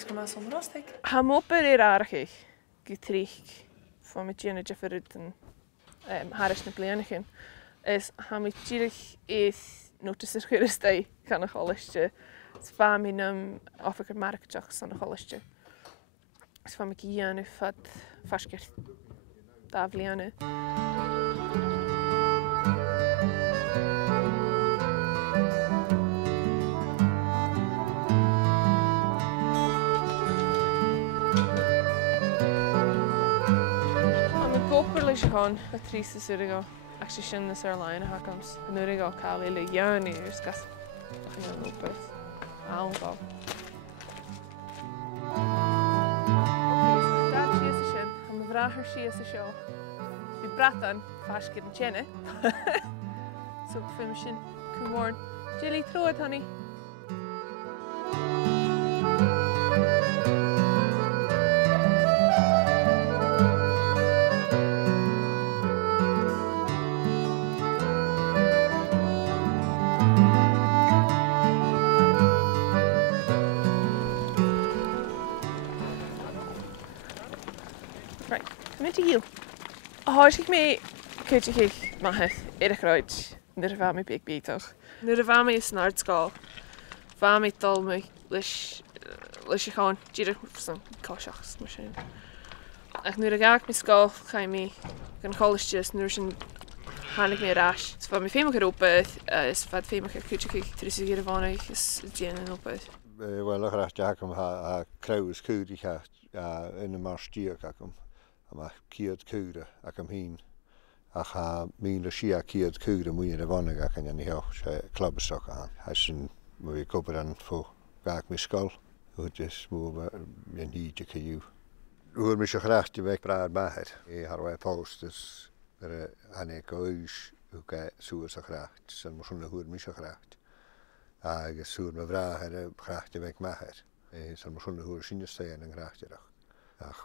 Sabhal Mòr Ostaig. Ha mopper arachig getrich van met jene Hebridean Harris na blianachin is ha met jirich is notices Raasay kan nog allesje. Het van mijn Afrika marktjach san nog allesje. Het van met jene fat vasker davliane. Is gewoon het trieste surgo. Actually, shin this airline hakams. Nurigo kali le yoni is gas. Gaan lopen. Aanval. Oké, dat is het shin. Gaan we vragen she is de show. We praten vast in chenne. Zo film shin. Kumorn. Jelly throw it, honey. To you. Als ik mee kut ik mag het Chroit. De van mij big beter. De van mij is naar het school. Van mij tal me les gewoon direct van koshachs machine. Ik nu ga ik met school ga ik mee. Kan colleges nu zijn ga ik mee raas. Het van mij veel geroepen is wat veel meer kut ik terug hier van ik is genen op het. Wel graag Jacob ha kruis kuur gaat in de marstier kakom. Maar kiert kuren, ik hem heen. Ik ga mijn Raasay kiert kuren, moet je de woning gaan en niet ook klabberstok aan. Hij is een mooie kopper aan voor ga ik mijn school. Het is mooi een hietje kiju. Hoe me zo graag te weg praat bij het. Ik had wij posters, aan ik huis, hoe ik zo graag. Dus dan moest ik hoe me zo graag. Ik zo me vragen, graag te weg bij het. Dan moest ik hoe zien staan en graag te dag.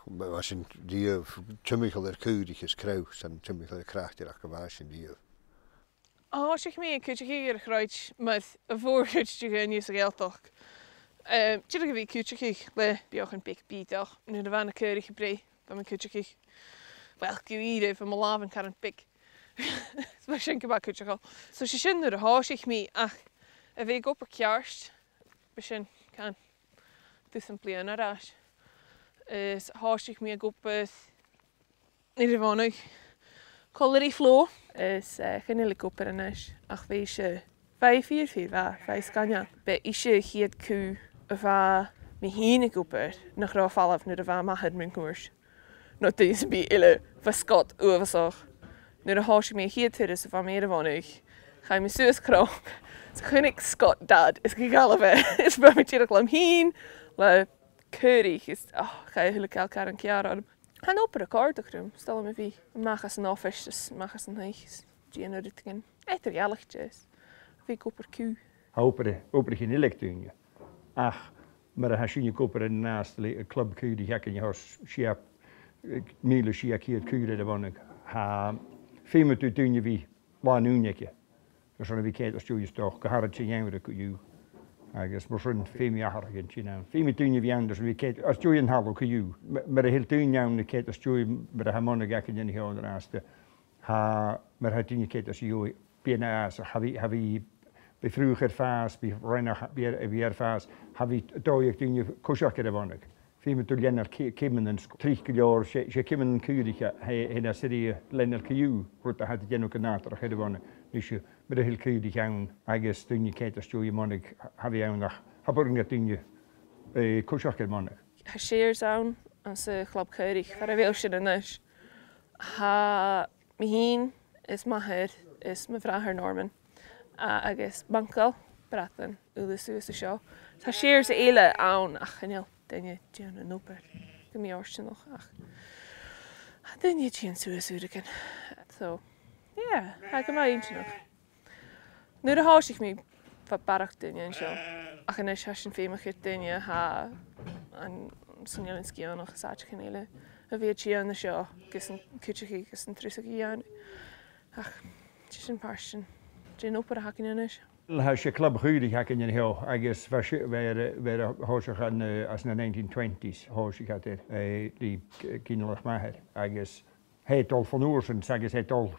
Was in die tummigel kurig is kruis en tummigel krachtig was in die. Als ik mee kut ik hier Chroit met een voorkutje gaan je geld toch. Tjillige week kutje ik le bij ook een big beat toch. Nu de van de keurige brei van mijn kutje ik. Wel kuieren van mijn laven kan een pik. Maar schenken maar kutje al. Zo je zin er haas ik mee een week op een kerst. Misschien kan dus een plan raas. Is hartstikke meer op in de woning. Colorie flow is geen helikopter en is. Ach wees 5 waar 5 kan ja. Bij isje hier ku va me heen koper nog raaf af nu de va mag het mijn koers. Not deze bij ille verskot overzag. Nu de hartstikke meer hier ter is van meer woning. Ga je me zus kroon. Het is geen Scott dad is gegalve. Is bij me hier klam heen. Keurig is, ga je hele elkaar een keer aan. En op de kaart stel me wie. Mag eens een afwisjes, mag eens een heetjes. Gene ritingen. Echt er jellichtjes. Wie koper ku. Oper geen elektrunje. Ach, maar dan je koper in naast een club ku die gek in je huis. Schiap, meele schiap hier kuren de woning. Ha, veel met u doen je wie, waar nu niet. Dus dan heb ik als je toch geharretje jengere ku. Ik was een veel meer hartelijk in China. Veel meer toen je anders wie kijkt als je een hallo kuju. Maar de hele toen je een kijkt als je met de harmonica in je handen raast. Maar het toen je kijkt als je piana's heb je bij vroeger fase bij reiner weer fase heb je toen toen je koshak de woning. Veel meer toen je naar kimmen en 3 jaar je kimmen een kuju hij naar serie lenner kuju wordt had je ook een nater de woning. Dus je met de hele kuju die gaan eigenlijk toen je kijkt als je monnik heb je nog heb toen je koshak de woning. Hij shares aan als club keurig waar wil je dan is. Ha heen is maar is mevrouw haar Norman. I guess bankel praten de show. Hij shares hele aan ach genial dingen Jan en Noper. Ik me eerst nog ach. Dan je Jan zoeken. So ja, ga ik maar eentje nog. Nu de huis ik me van park dingen en zo. Ach en als je een veel meer dingen ha en Sonjalinski nog gezegd genele. Een weetje aan de show. Gissen kutje gissen trusig jaar. Ach, het is een paar. Geen opera hakken in is. Has je club huidig hakken in heel, I guess, waar hoosig aan als in de 1920s hoosig had er, die kinderlijk maar, I guess, het al van oorsen, zeg eens het al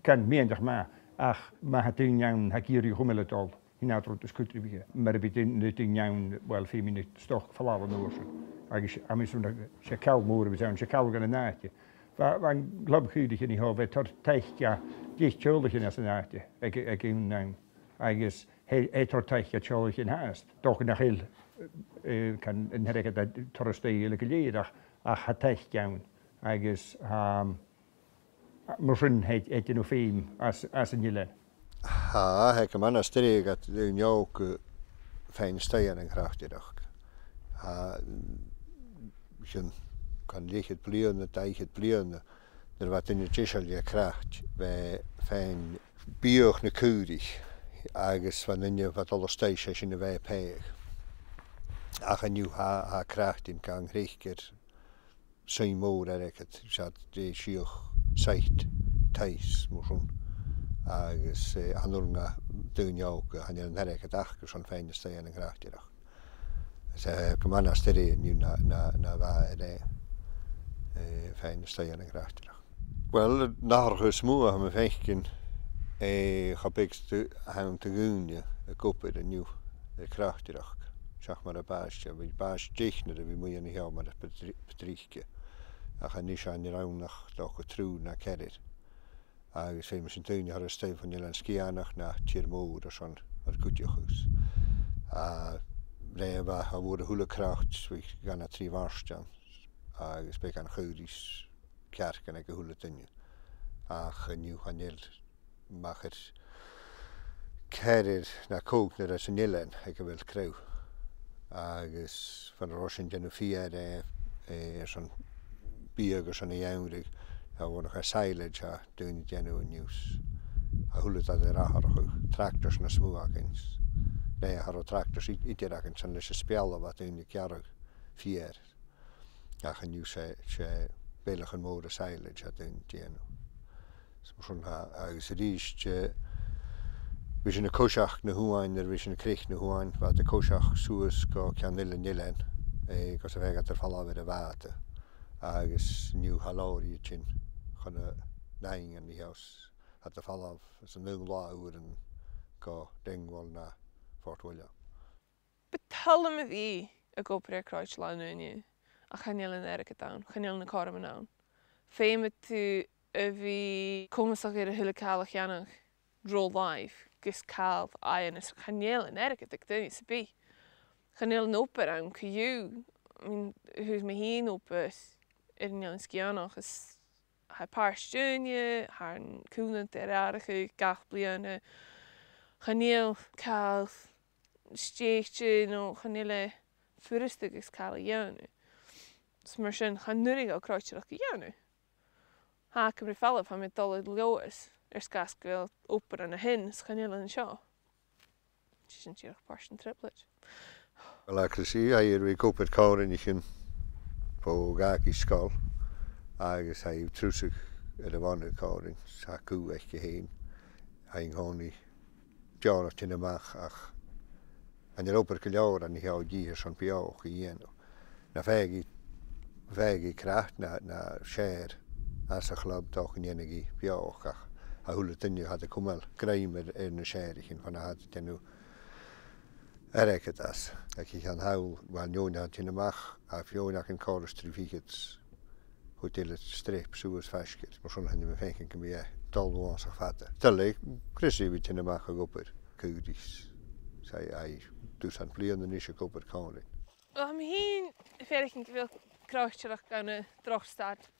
kan menig maar, ach, maar het in jouw hakiri humelet al, in de schutter maar het in jouw wel 4 minuten stok verlaten oorsen. I guess, I mean, zo'n Sabhal Mòr we zijn Sabhal gaan naadje. Waar club huidig in heel, werd er tegen dicht schuldig in als een naadje, ik in naam. I guess hij tortach het cholig in haast. Toch nog heel kan een herken dat torstelijke leerdag het tach gaan. I guess misschien het je nog veel als een jelle. Ha, hij kan aan streek dat de jouw fijn stijgen en krachtig. Ha, je kan licht het pleuen, tijd het pleuen. Er wat in het je kracht bij fijn biogne kurig. Agus van je wat alle steeds in de wijk peeg. Ach en nu ha kracht in kan richter zijn moeder het zat de schier seit thuis moesten. Agus hanurga doen jou han je net het ach zo'n fijne steen en kracht hier. Ze komen naar steden nu na waar de fijne steen en kracht hier. Wel naar gesmoe hebben we vijfken. Heb ik hem te doen, ik koop er nieuw, de krachtig. Zeg maar een baasje, we baas dichtner, we moeten niet helemaal met het bedriegje. Ik ga niet aan de Raonaid toch getrouwd naar Chroit. Ik zei misschien toen je had een steen van je skianach naar Chroit of zo'n goedjehuis. We worden hele kracht, we gaan naar 3 warsten. Ik spreek aan Geuris kerk en ik hele dingen. Nu gaan je mag het Chroit naar kook naar zijn jellen, ik wil kruw. Van de Russian Genofia, zo'n bierger zo'n jongere, hij wordt nog een silage, doen het genuine nieuws. Hij hoort dat er raar tractors naar smoakens. Nee, hij had tractors ietsje zo'n lisse spelen wat in de kerk vier. Ja, geen nieuws, ze willen een mode silage doen het genuine. Zo'n als riest, we zijn een koshach naar Huan, we zijn een kreeg naar Huan, wat de koshach zoals kan nillen. Ik was weg er vallen weer de water. Als nieuw halorietje gaan dying in die huis. Had de vallen als een nieuw laag en go ding wel naar Fort William. Betal me wie ik op de Chroit laat nu. Ik ga niet in Erke down, ga niet in de Carmen down. Fijn met tu wie komen ze weer hele kalig janig roll live. Gus kaal iron is ga niet in Erke dat doe je be. Ga niet in open aan you. I mean, who's me heen op is in een skianog is hij paar steunje, haar koelen ter aardige gachbliane. Ga niet kaal steegje no ga niet furistig is kaal jane. Smersen ga nurig al kruidje dat jane. Ha ik heb vallen van met alle loos. Gas wel open en hen, ga niet in show. Het is een keer portion triplet. Wel, ik zie hier we kopen kouden niet in voor gaki skal. Agus hij trusig de wanneer kouden, saku echt heen. Hij gewoon niet John of in de mag ach. En de loper keljoor en die hou hier zo'n piao geen. Na vegi kracht na share. Als een geloof toch een energie piao ach. Hij hoe het in je had de komel krijgen in de share van had het nu. Erg het as. Ik gaan huil waar Johan had in de mag. Af Johan in kouders trivigets. Hotel het streep zoals vastgezet. Maar zo'n hebben we vijf keer meer tal zich vatten. Tel ik, Chrissy weet in de mag gekopperd. Kuris. Zei hij, dus aan pleien en is je kopper koning. Am heen verder ik wil krachtje dat kan terugstaat.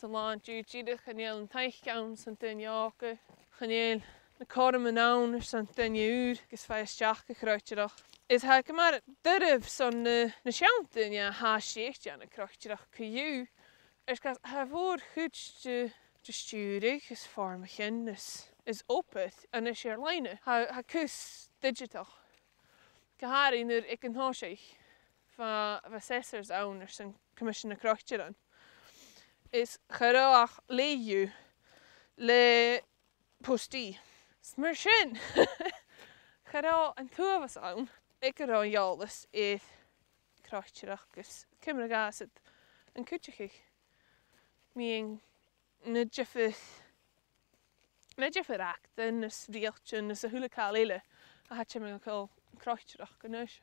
Zo'n landje uitziedig en heel een teig gaan zo'n jaken. Geneel de karmen aan is zo'n 10 uur. Is 5 jaken krachtje dat. Is hij maar durf zo'n schaamte ja haasjecht ja een krachtje dat kun je. Hij wordt goed te sturen, is vormigen, is open en is je lijnen. Hij kus digital. Ik ga in ik een hoosje van assessors owners en commissioner krachtje dan. Is graag leju le postie. Smerschen. Chyrra yn tŵaf ys awn, ik yr o'n iolus idd croetyrach gys Cymru gasyd yn cwtioch chi. Mi'n nydjyffydd actyn, ys rieltyn, ys y hwle cael eile. A hatch yn cael croetyrach gynnwys.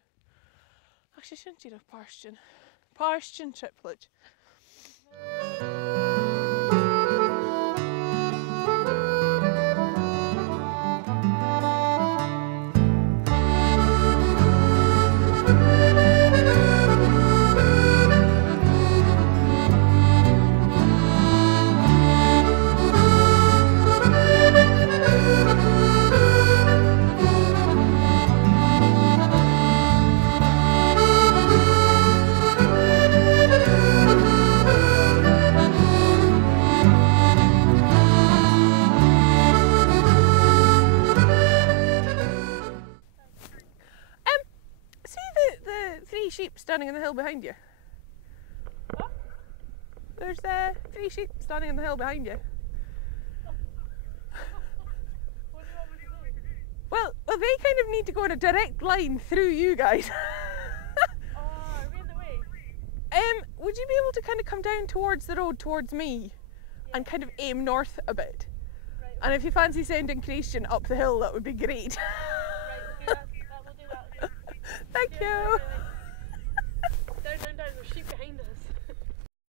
Ac sy'n ti'n o'r Parstian triplet. Sheep standing on the hill behind you. What? There's 3 sheep standing on the hill behind you. What do you want me to do? Well, they kind of need to go in a direct line through you guys. Oh, are we in the way? Would you be able to kind of come down towards the road towards me and kind of aim north a bit? Right. And if you fancy sending Christian up the hill, that would be great. Right, we'll do that. We'll do that. Thank you.